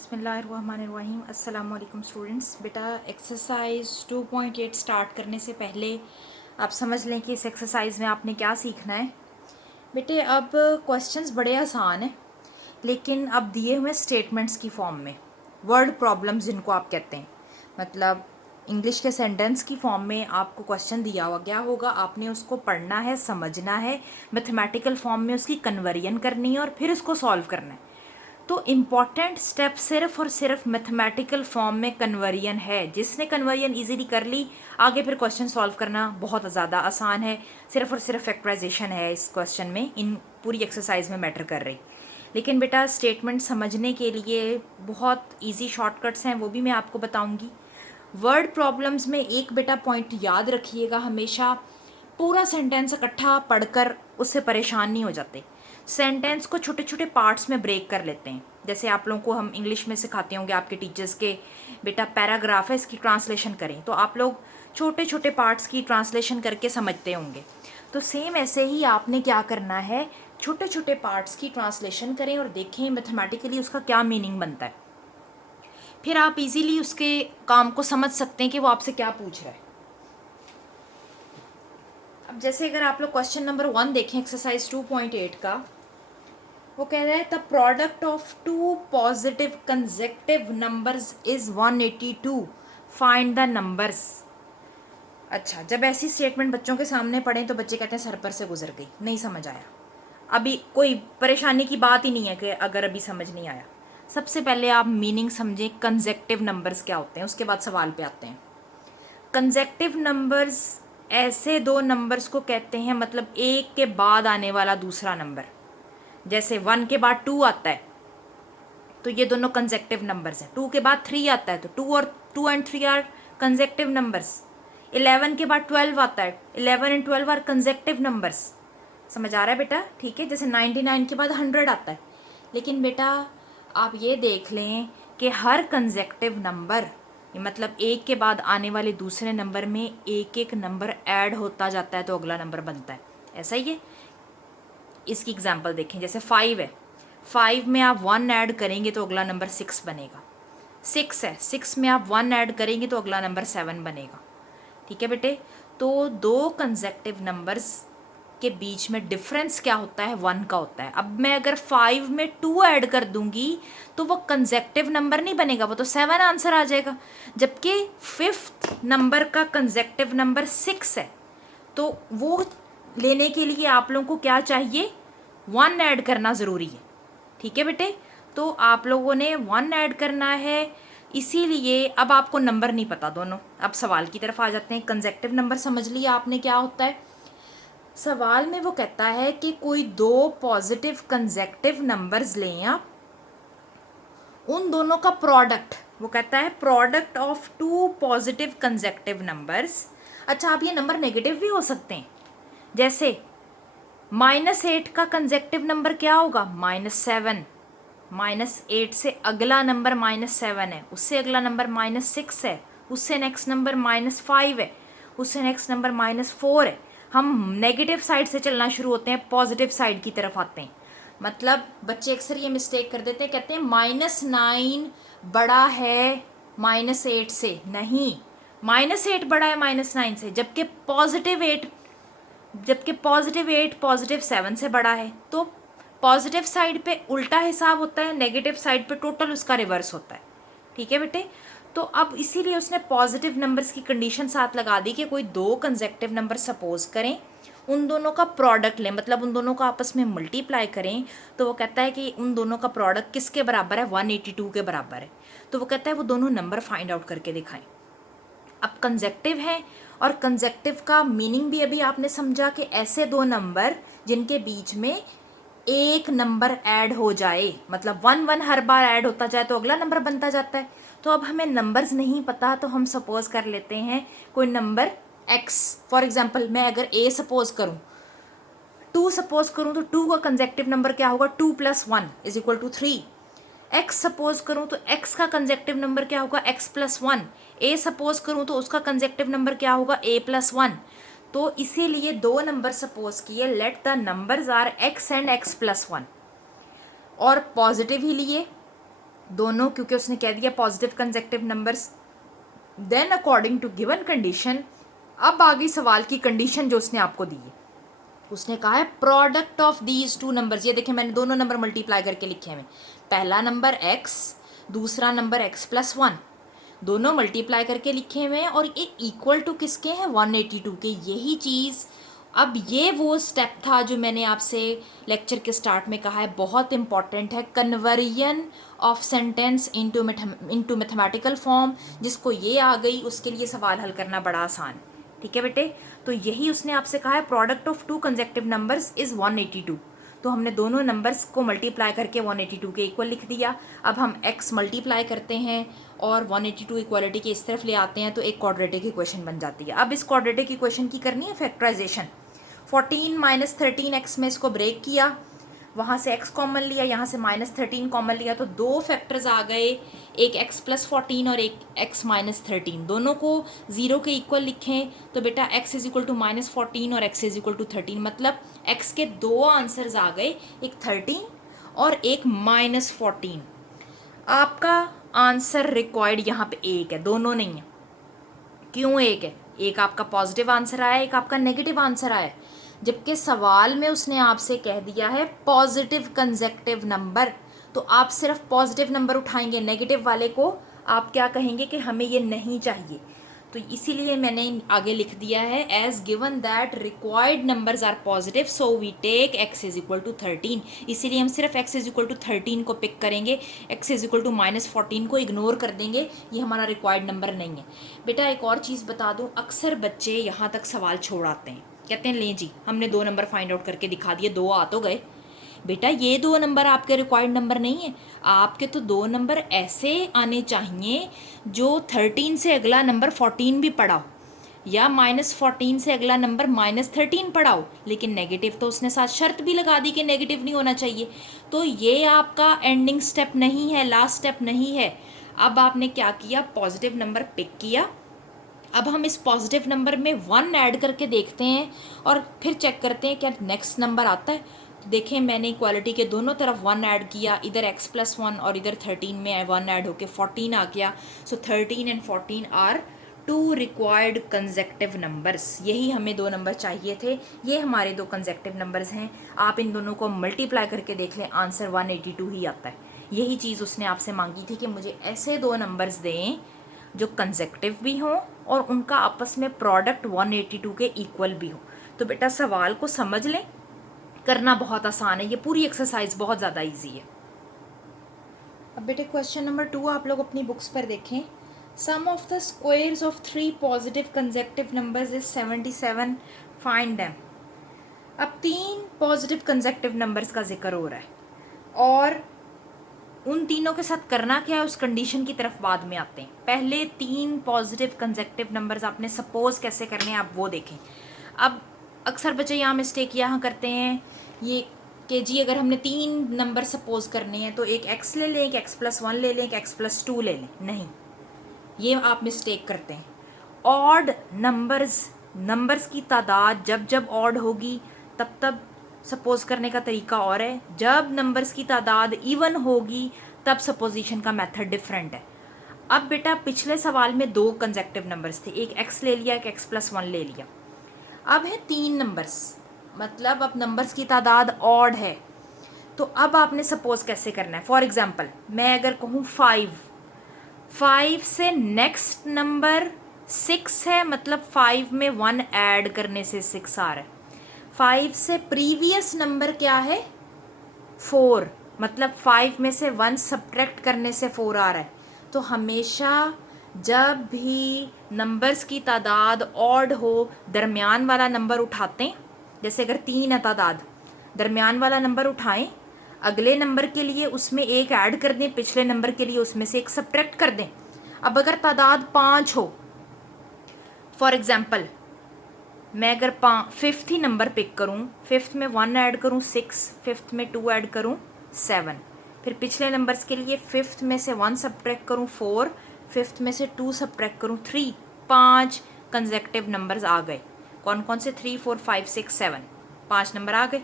बिस्मिल्लाहिर्रहमानिर्रहीम। अस्सलाम वालेकुम स्टूडेंट्स। बेटा एक्सरसाइज 2.8 स्टार्ट करने से पहले आप समझ लें कि इस एक्सरसाइज में आपने क्या सीखना है। बेटे अब क्वेश्चंस बड़े आसान हैं, लेकिन अब दिए हुए स्टेटमेंट्स की फॉर्म में, वर्ड प्रॉब्लम्स जिनको आप कहते हैं, मतलब इंग्लिश के सेंटेंस की फॉर्म में आपको क्वेश्चन दिया हुआ गया होगा। आपने उसको पढ़ना है, समझना है, मैथमेटिकल फॉर्म में उसकी कन्वर्जन करनी है और फिर उसको सॉल्व करना है। तो इम्पॉर्टेंट स्टेप सिर्फ और सिर्फ मैथमेटिकल फॉर्म में कन्वर्जन है। जिसने कन्वर्जन इजीली कर ली, आगे फिर क्वेश्चन सॉल्व करना बहुत ज़्यादा आसान है। सिर्फ और सिर्फ फैक्टराइजेशन है इस क्वेश्चन में, इन पूरी एक्सरसाइज में मैटर कर रही। लेकिन बेटा स्टेटमेंट समझने के लिए बहुत इजी शॉर्टकट्स हैं, वो भी मैं आपको बताऊंगी। वर्ड प्रॉब्लम्स में एक बेटा पॉइंट याद रखिएगा, हमेशा पूरा सेंटेंस इकट्ठा पढ़कर उससे परेशान नहीं हो जाते। सेंटेंस को छोटे छोटे पार्ट्स में ब्रेक कर लेते हैं। जैसे आप लोगों को हम इंग्लिश में सिखाते होंगे आपके टीचर्स के, बेटा पैराग्राफ है, इसकी ट्रांसलेशन करें, तो आप लोग छोटे छोटे पार्ट्स की ट्रांसलेशन करके समझते होंगे। तो सेम ऐसे ही आपने क्या करना है, छोटे छोटे पार्ट्स की ट्रांसलेशन करें और देखें मैथमेटिकली उसका क्या मीनिंग बनता है। फिर आप इजीली उसके काम को समझ सकते हैं कि वो आपसे क्या पूछ रहा है। अब जैसे अगर आप लोग क्वेश्चन नंबर 1 देखें एक्सरसाइज 2.8 का, वो कह रहा है the product of two positive consecutive numbers is 182, find the numbers. अच्छा, जब ऐसी स्टेटमेंट बच्चों के सामने पढ़ें तो बच्चे कहते हैं सर पर से गुजर गई, नहीं समझ आया। अभी कोई परेशानी की बात ही नहीं है कि अगर अभी समझ नहीं आया। सबसे पहले आप मीनिंग समझें, कंसेक्टिव नंबर्स क्या होते हैं, उसके बाद सवाल पे आते हैं। कंसेक्टिव नंबर्स ऐसे दो नंबर्स को कहते हैं, मतलब एक के बाद आने वाला दूसरा नंबर। जैसे 1 के बाद 2 आता है तो ये दोनों कंसेक्टिव नंबर्स हैं। 2 के बाद 3 आता है तो 2 एंड 3 आर कंसेक्टिव नंबर्स। 11 के बाद 12 आता है, 11 एंड 12 आर कंसेक्टिव नंबर्स। समझ आ रहा है बेटा? ठीक है। जैसे 99 के बाद 100 आता है। लेकिन बेटा आप ये देख लें कि हर कंसेक्टिव नंबर, मतलब एक के बाद आने वाले दूसरे नंबर में एक एक नंबर ऐड होता जाता है तो अगला नंबर बनता है। ऐसा ही है। इसकी एग्जांपल देखें, जैसे 5 है, 5 में आप 1 ऐड करेंगे तो अगला नंबर 6 बनेगा। 6 है, 6 में आप 1 ऐड करेंगे तो अगला नंबर 7 बनेगा। ठीक है बेटे? तो दो कंसेक्टिव नंबर्स के बीच में डिफरेंस क्या होता है? 1 का होता है। अब मैं अगर 5 में 2 ऐड कर दूंगी तो वो कंसेक्टिव नंबर नहीं बनेगा, वो तो 7 आंसर आ जाएगा। जबकि 5th नंबर का कंसेक्टिव नंबर 6 है, तो वो लेने के लिए आप लोगों को क्या चाहिए? 1 ऐड करना ज़रूरी है। ठीक है बेटे? तो आप लोगों ने 1 ऐड करना है, इसीलिए अब आपको नंबर नहीं पता दोनों। अब सवाल की तरफ आ जाते हैं। कंसेक्टिव नंबर समझ लिया आपने क्या होता है। सवाल में वो कहता है कि कोई दो पॉजिटिव कंसेक्टिव नंबर्स लें आप, उन दोनों का प्रोडक्ट, वो कहता है product of two positive consecutive numbers. अच्छा, आप ये नंबर नेगेटिव भी हो सकते हैं। जैसे -8 का कंसेक्टिव नंबर क्या होगा? -7। -8 से अगला नंबर -7 है, उससे अगला नंबर -6 है, उससे नेक्स्ट नंबर -5 है, उससे नेक्स्ट नंबर -4 है। हम नेगेटिव साइड से चलना शुरू होते हैं, पॉजिटिव साइड की तरफ आते हैं। मतलब बच्चे अक्सर ये मिस्टेक कर देते हैं, कहते हैं -9 बड़ा है -8 से। नहीं, -8 बड़ा है -9 से, जबकि +8 +7 से बड़ा है। तो पॉजिटिव साइड पे उल्टा हिसाब होता है, नेगेटिव साइड पे टोटल उसका रिवर्स होता है। ठीक है बेटे? तो अब इसीलिए उसने पॉजिटिव नंबर्स की कंडीशन साथ लगा दी कि कोई दो कंसेक्टिव नंबर सपोज करें, उन दोनों का प्रोडक्ट लें, मतलब उन दोनों का आपस में मल्टीप्लाई करें। तो वो कहता है कि उन दोनों का प्रोडक्ट किसके बराबर है? 182 के बराबर है। तो वो कहता है वो दोनों नंबर फाइंड आउट करके दिखाएं। अब कंसेक्टिव है, और कंसेक्टिव का मीनिंग भी अभी आपने समझा कि ऐसे दो नंबर जिनके बीच में एक नंबर ऐड हो जाए, मतलब 1 हर बार ऐड होता जाए तो अगला नंबर बनता जाता है। तो अब हमें नंबर्स नहीं पता, तो हम सपोज कर लेते हैं कोई नंबर x। फॉर एग्जांपल मैं अगर a सपोज करूं, 2 सपोज करूं, तो 2 का कंसेक्टिव नंबर क्या होगा? 2 + 1 = 3। x सपोज करूं तो x का कंसेक्टिव नंबर क्या होगा? x + 1। a सपोज करूं तो उसका कंसेक्टिव नंबर क्या होगा? a + 1। तो इसीलिए दो नंबर सपोज किए, let the numbers are x and x + 1, और पॉजिटिव ही लिए। दोनों, क्योंकि उसने कह दिया positive consecutive numbers. Then according to given condition, अब आ गई सवाल की कंडीशन जो उसने आपको दी है। उसने कहा है product of these two numbers, ये देखिए मैंने दोनों नंबर मल्टीप्लाई करके लिखे हैं। पहला नंबर x, दूसरा नंबर x+1, दोनों मल्टीप्लाई करके लिखे हुए हैं और ये इक्वल टू किसके हैं, 182 के। यही चीज़, अब ये वो स्टेप था जो मैंने आपसे लेक्चर के स्टार्ट में कहा है, बहुत इंपॉर्टेंट है, conversion of sentence into mathematical form. जिसको ये आ गई उसके लिए सवाल हल करना बड़ा आसान। ठीक है बेटे, तो यही उसने आपसे कहा है product of two consecutive numbers is 182। तो हमने दोनों नंबर्स को मल्टीप्लाई करके 182 के इक्वल लिख दिया। अब हम x मल्टीप्लाई करते हैं और 182 इक्वालिटी के इस तरफ ले आते हैं तो एक क्वाड्रेटिक इक्वेशन बन जाती है। अब इस क्वाड्रेटिक इक्वेशन की करनी है फैक्टराइजेशन। 14 माइनस 13x में इसको ब्रेक किया, वहाँ से x कॉमन लिया, यहाँ से -13 कॉमन लिया, तो दो फैक्टर्स आ गए, एक x+14 और एक x-13। दोनों को 0 के इक्वल लिखें तो बेटा x इज इक्वल टू -14 और x इज इक्वल टू 13, मतलब x के दो आंसर्स आ गए, एक 13 और एक -14। आपका आंसर रिक्वायर्ड यहाँ पे एक है, दोनों नहीं है। क्यों एक है? एक आपका पॉजिटिव आंसर आया, एक आपका नेगेटिव आंसर आया, जबकि सवाल में उसने आपसे कह दिया है पॉजिटिव कंसेक्टिव नंबर। तो आप सिर्फ पॉजिटिव नंबर उठाएंगे, नेगेटिव वाले को आप क्या कहेंगे कि हमें ये नहीं चाहिए। तो इसीलिए मैंने आगे लिख दिया है as given that required numbers are positive so we take x is equal to 13। इसीलिए हम सिर्फ x इज इक्वल टू 13 को पिक करेंगे, x इज इक्वल टू -14 को इग्नोर कर देंगे, ये हमारा रिक्वायर्ड नंबर नहीं है। बेटा एक और चीज़ बता दूँ, अक्सर बच्चे यहाँ तक सवाल छोड़ आते हैं, कहते हैं लें जी हमने दो नंबर फाइंड आउट करके दिखा दिए, दो आ तो गए। बेटा ये दो नंबर आपके रिक्वायर्ड नंबर नहीं है, आपके तो दो नंबर ऐसे आने चाहिए जो 13 से अगला नंबर 14 भी पढ़ा हो, या -14 से अगला नंबर -13 पढ़ा हो। लेकिन नेगेटिव तो उसने साथ शर्त भी लगा दी कि नेगेटिव नहीं होना चाहिए। तो ये आपका एंडिंग स्टेप नहीं है, लास्ट स्टेप नहीं है। अब आपने क्या किया, पॉजिटिव नंबर पिक किया। अब हम इस पॉजिटिव नंबर में 1 ऐड करके देखते हैं और फिर चेक करते हैं क्या नेक्स्ट नंबर आता है। देखें मैंने इक्वालिटी के दोनों तरफ 1 ऐड किया, इधर x+1 और इधर 13 में 1 ऐड होके 14 आ गया। So 13 and 14 are two required consecutive numbers. यही हमें दो नंबर चाहिए थे, ये हमारे दो कंसेक्टिव नंबर्स हैं। आप इन दोनों को मल्टीप्लाई करके देख लें, आंसर 182 ही आता है। यही चीज़ उसने आपसे मांगी थी कि मुझे ऐसे दो नंबर्स दें जो कंसेक्टिव भी हों और उनका आपस में प्रोडक्ट 182 के इक्वल भी हो। तो बेटा सवाल को समझ लें, करना बहुत आसान है, ये पूरी एक्सरसाइज बहुत ज़्यादा इजी है। अब बेटे क्वेश्चन नंबर 2 आप लोग अपनी बुक्स पर देखें। Sum of the squares of 3 positive consecutive numbers is 77, find them. अब 3 पॉजिटिव कंसेक्टिव नंबर्स का जिक्र हो रहा है और उन तीनों के साथ करना क्या है उस कंडीशन की तरफ बाद में आते हैं। पहले 3 पॉजिटिव कंसेक्टिव नंबर्स आपने सपोज कैसे करने हैं आप वो देखें। अब अक्सर बच्चे यहाँ मिस्टेक यहाँ करते हैं ये कि जी अगर हमने 3 नंबर सपोज करने हैं तो एक x ले लें, एक x+1 ले लें, एक x+2 ले लें। नहीं, ये आप मिस्टेक करते हैं। ऑड नंबर्स की तादाद जब जब ऑड होगी तब तब सपोज करने का तरीका और है, जब नंबर्स की तादाद इवन होगी तब सपोजिशन का मेथड डिफरेंट है। अब बेटा पिछले सवाल में 2 कंसेक्टिव नंबर्स थे, एक x ले लिया, एक x+1 ले लिया। अब है 3 नंबर्स, मतलब अब नंबर्स की तादाद ऑड है। तो अब आपने सपोज कैसे करना है। फॉर एग्जाम्पल मैं अगर कहूँ 5 से नेक्स्ट नंबर 6 है, मतलब 5 में 1 ऐड करने से 6 आ रहा है। 5 से प्रीवियस नंबर क्या है 4, मतलब 5 में से 1 सब्ट्रैक्ट करने से 4 आ रहा है। तो हमेशा जब भी नंबर्स की तादाद ऑड हो दरमियान वाला नंबर उठाते हैं। जैसे अगर 3 है तादाद, दरमियान वाला नंबर उठाएं, अगले नंबर के लिए उसमें एक ऐड कर दें, पिछले नंबर के लिए उसमें से एक सब्ट्रैक्ट कर दें। अब अगर तादाद 5 हो, फॉर एग्जाम्पल मैं अगर 5th ही नंबर पिक करूँ, 5th में 1 ऐड करूँ 6, 5th में 2 ऐड करूँ 7, फिर पिछले नंबर्स के लिए 5th में से 1 सब्ट्रैक्ट करूँ 4, 5th में से 2 सब्ट्रैक्ट करूँ 3, 5 कंसेक्टिव नंबर्स आ गए। कौन कौन से? 3, 4, 5, 6, 7, 5 नंबर आ गए।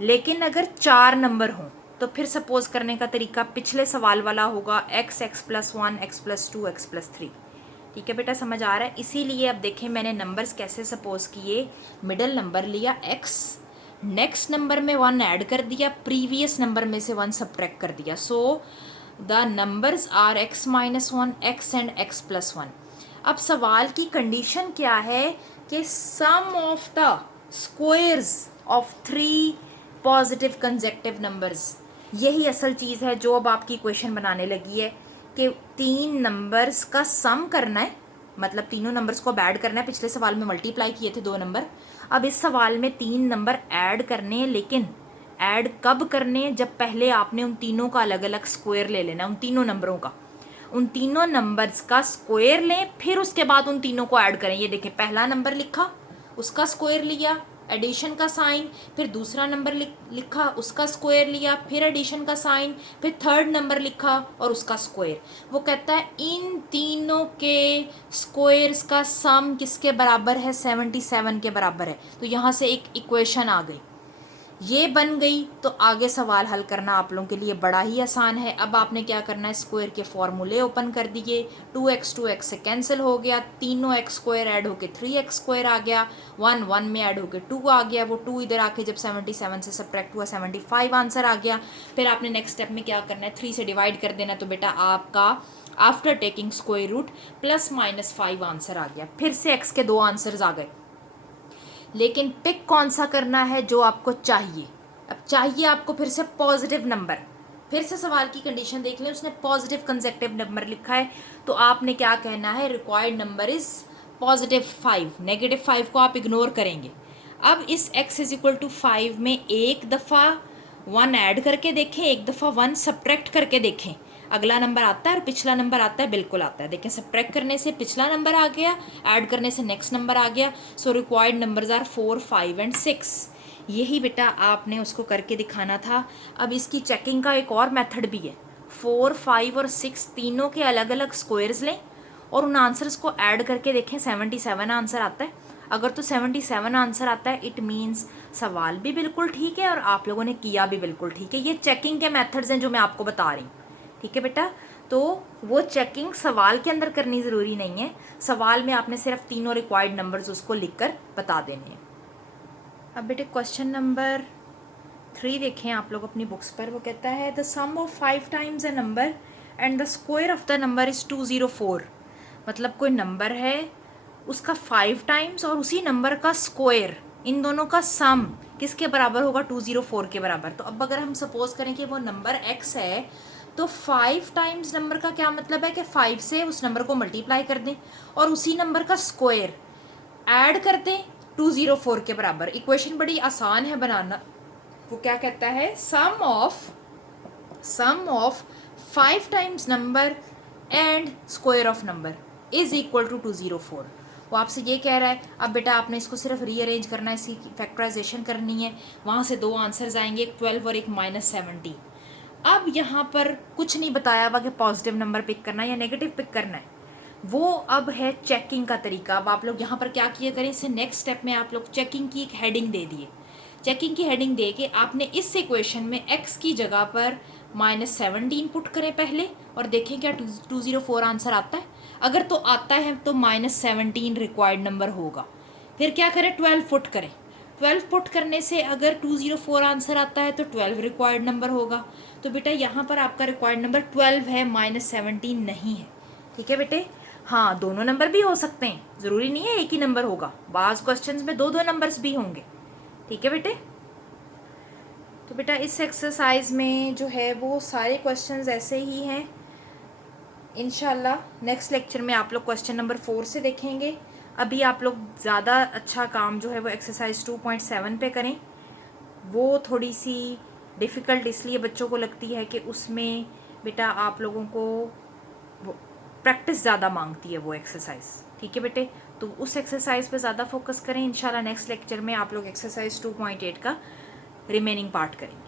लेकिन अगर 4 नंबर हों तो फिर सपोज करने का तरीका पिछले सवाल वाला होगा, x x+1 x+2 x+3। ठीक है बेटा, समझ आ रहा है? इसीलिए अब देखें मैंने नंबर्स कैसे सपोज किए। मिडल नंबर लिया x, नेक्स्ट नंबर में 1 ऐड कर दिया, प्रीवियस नंबर में से 1 सब्ट्रैक्ट कर दिया। So the numbers are x-1 x and x+1। अब सवाल की कंडीशन क्या है कि sum of the squares of 3 positive consecutive numbers, यही असल चीज़ है जो अब आपकी इक्वेशन बनाने लगी है कि 3 नंबर्स का सम करना है, मतलब तीनों नंबर्स को ऐड करना है। पिछले सवाल में मल्टीप्लाई किए थे 2 नंबर, अब इस सवाल में 3 नंबर ऐड करने हैं, लेकिन ऐड कब करने हैं? जब पहले आपने उन तीनों का अलग अलग स्क्वायर ले लेना, उन तीनों नंबरों का, उन तीनों नंबर्स का स्क्वायर लें, फिर उसके बाद उन तीनों को ऐड करें। ये देखें, पहला नंबर लिखा, उसका स्क्वायर लिया, एडिशन का साइन, फिर दूसरा नंबर लिखा, उसका स्क्वायर लिया, फिर एडिशन का साइन, फिर थर्ड नंबर लिखा और उसका स्क्वायर। वो कहता है इन तीनों के स्क्वायर्स का सम किसके बराबर है? 77 के बराबर है। तो यहाँ से एक इक्वेशन आ गई, ये बन गई। तो आगे सवाल हल करना आप लोगों के लिए बड़ा ही आसान है। अब आपने क्या करना है, स्क्वायर के फॉर्मूले ओपन कर दिए, 2x से कैंसिल हो गया, तीनों x स्क्वायर ऐड होके 3x स्क्वायर आ गया, 1 में ऐड होके 2 आ गया, वो 2 इधर आके जब 77 से सब्ट्रैक्ट हुआ 75 आंसर आ गया। फिर आपने नेक्स्ट स्टेप में क्या करना है, 3 से डिवाइड कर देना, तो बेटा आपका after taking square root +-5 answer आ गया। फिर से x के 2 आंसर्स आ गए, लेकिन पिक कौन सा करना है जो आपको चाहिए। अब चाहिए आपको फिर से पॉजिटिव नंबर। फिर से सवाल की कंडीशन देख लें, उसने पॉजिटिव कंसेक्टिव नंबर लिखा है, तो आपने क्या कहना है, रिक्वायर्ड नंबर इज +5। -5 को आप इग्नोर करेंगे। अब इस x = 5 में एक दफ़ा 1 ऐड करके देखें, एक दफ़ा 1 सब्ट्रैक्ट करके देखें, अगला नंबर आता है और पिछला नंबर आता है, बिल्कुल आता है। देखें, सब्ट्रैक्ट करने से पिछला नंबर आ गया, ऐड करने से नेक्स्ट नंबर आ गया। So required numbers are 4, 5 and 6। यही बेटा आपने उसको करके दिखाना था। अब इसकी चेकिंग का एक और मेथड भी है, 4, 5 और 6 तीनों के अलग अलग स्क्वायर्स लें और उन आंसर्स को ऐड करके देखें, 77 आंसर आता है। अगर तो 77 आंसर आता है, इट मीन्स सवाल भी बिल्कुल ठीक है और आप लोगों ने किया भी बिल्कुल ठीक है। ये चेकिंग के मेथड्स हैं जो मैं आपको बता रही हूँ। ठीक है बेटा, तो वो चेकिंग सवाल के अंदर करनी ज़रूरी नहीं है, सवाल में आपने सिर्फ तीनों रिक्वायर्ड नंबर्स उसको लिखकर बता देने हैं। अब बेटे क्वेश्चन नंबर 3 देखें आप लोग अपनी बुक्स पर। वो कहता है the sum of 5 times a number and the square of the number is 204। मतलब कोई नंबर है, उसका 5 टाइम्स और उसी नंबर का स्क्वायर, इन दोनों का सम किसके बराबर होगा? 204 के बराबर। तो अब अगर हम सपोज करें कि वो नंबर x है, तो 5 टाइम्स नंबर का क्या मतलब है कि 5 से उस नंबर को मल्टीप्लाई कर दें और उसी नंबर का स्क्वायर ऐड कर दें 204 के बराबर। इक्वेशन बड़ी आसान है बनाना। वो क्या कहता है, sum of 5 times number and square of number is equal to 204। वो आपसे ये कह रहा है। अब बेटा आपने इसको सिर्फ रीअरेंज करना है, इसकी फैक्टराइजेशन करनी है। वहाँ से 2 आंसर्स आएंगे, एक 12 और एक -17। अब यहाँ पर कुछ नहीं बताया हुआ कि पॉजिटिव नंबर पिक करना है या नेगेटिव पिक करना है, वो अब है चेकिंग का तरीका। अब आप लोग यहाँ पर क्या किया करें, इससे नेक्स्ट स्टेप में आप लोग चेकिंग की एक हेडिंग दे दिए। चेकिंग की हेडिंग दे के आपने इस इक्वेशन में x की जगह पर -17 पुट करें पहले और देखें क्या 204 आंसर आता है। अगर तो आता है तो -17 रिक्वायर्ड नंबर होगा। फिर क्या करें, 12 पुट करें। 12 पुट करने से अगर 204 आंसर आता है तो 12 रिक्वायर्ड नंबर होगा। तो बेटा यहाँ पर आपका रिक्वायर्ड नंबर 12 है, -17 नहीं है। ठीक है बेटे, हाँ दोनों नंबर भी हो सकते हैं, ज़रूरी नहीं है एक ही नंबर होगा, बाज़ क्वेश्चंस में 2-2 नंबर्स भी होंगे। ठीक है बेटे, तो बेटा इस एक्सरसाइज में जो है वो सारे क्वेश्चंस ऐसे ही हैं। इंशाल्लाह नेक्स्ट लेक्चर में आप लोग क्वेश्चन नंबर 4 से देखेंगे। अभी आप लोग ज़्यादा अच्छा काम जो है वो एक्सरसाइज 2.7 पे करें। वो थोड़ी सी डिफ़िकल्ट इसलिए बच्चों को लगती है कि उसमें बेटा आप लोगों को प्रैक्टिस ज़्यादा मांगती है वो एक्सरसाइज। ठीक है बेटे, तो उस एक्सरसाइज पे ज़्यादा फोकस करें। इंशाल्लाह नेक्स्ट लेक्चर में आप लोग एक्सरसाइज 2.8 का रिमेनिंग पार्ट करेंगे।